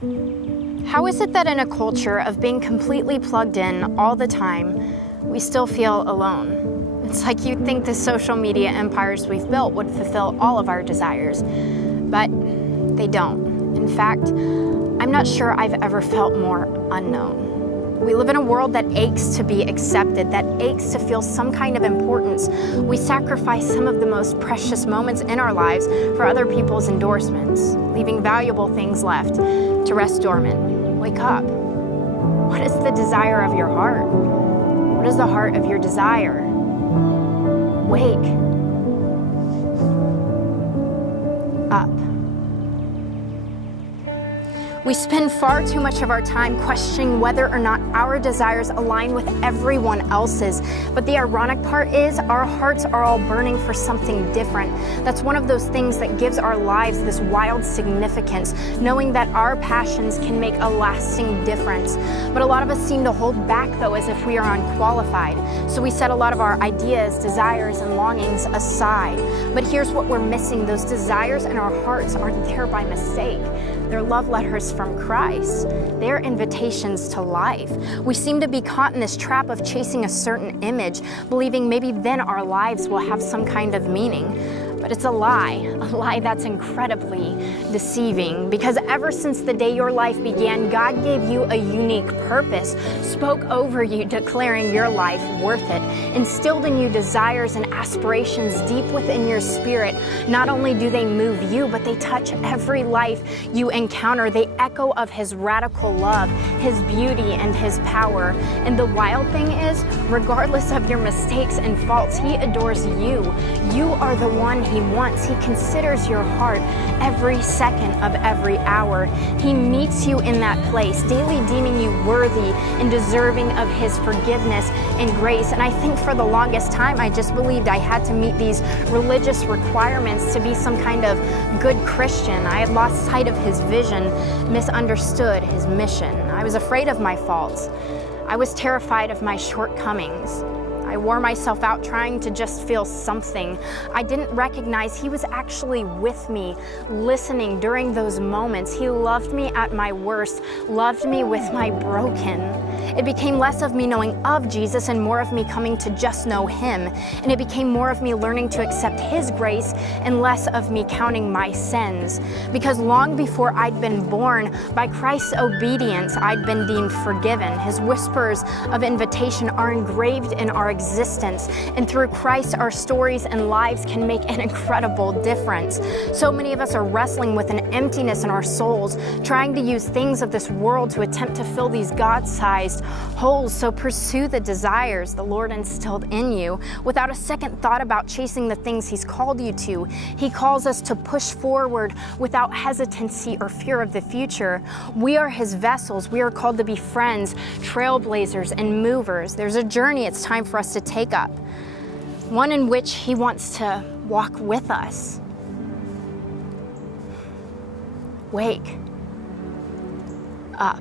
How is it that in a culture of being completely plugged in all the time, we still feel alone? It's like you'd think the social media empires we've built would fulfill all of our desires, but they don't. In fact, I'm not sure I've ever felt more unknown. We live in a world that aches to be accepted, that aches to feel some kind of importance. We sacrifice some of the most precious moments in our lives for other people's endorsements, leaving valuable things left to rest dormant. Wake up. What is the desire of your heart? What is the heart of your desire? Wake up. We spend far too much of our time questioning whether or not our desires align with everyone else's. But the ironic part is our hearts are all burning for something different. That's one of those things that gives our lives this wild significance, knowing that our passions can make a lasting difference. But a lot of us seem to hold back, though, as if we are unqualified. So we set a lot of our ideas, desires, and longings aside. But here's what we're missing. Those desires in our hearts aren't there by mistake. They're love letters from Christ. They're invitations to life. We seem to be caught in this trap of chasing a certain image, believing maybe then our lives will have some kind of meaning. But it's a lie that's incredibly deceiving, because ever since the day your life began, God gave you a unique purpose, spoke over you, declaring your life worth it, instilled in you desires and aspirations deep within your spirit. Not only do they move you, but they touch every life you encounter. They echo of His radical love, His beauty, and His power. And the wild thing is, regardless of your mistakes and faults, He adores you. You are the one He wants. He considers your heart every second of every hour. He meets you in that place, daily deeming you worthy and deserving of His forgiveness and grace. And I think for the longest time, I just believed I had to meet these religious requirements to be some kind of good Christian. I had lost sight of His vision, misunderstood His mission. I was afraid of my faults. I was terrified of my shortcomings. I wore myself out trying to just feel something. I didn't recognize He was actually with me, listening during those moments. He loved me at my worst, loved me with my broken. It became less of me knowing of Jesus and more of me coming to just know Him. And it became more of me learning to accept His grace and less of me counting my sins. Because long before I'd been born, by Christ's obedience, I'd been deemed forgiven. His whispers of invitation are engraved in our existence. And through Christ, our stories and lives can make an incredible difference. So many of us are wrestling with an emptiness in our souls, trying to use things of this world to attempt to fill these God-sized holes. So pursue the desires the Lord instilled in you without a second thought about chasing the things He's called you to. He calls us to push forward without hesitancy or fear of the future. We are His vessels. We are called to be friends, trailblazers, and movers. There's a journey it's time for us to take up, one in which He wants to walk with us. Wake up.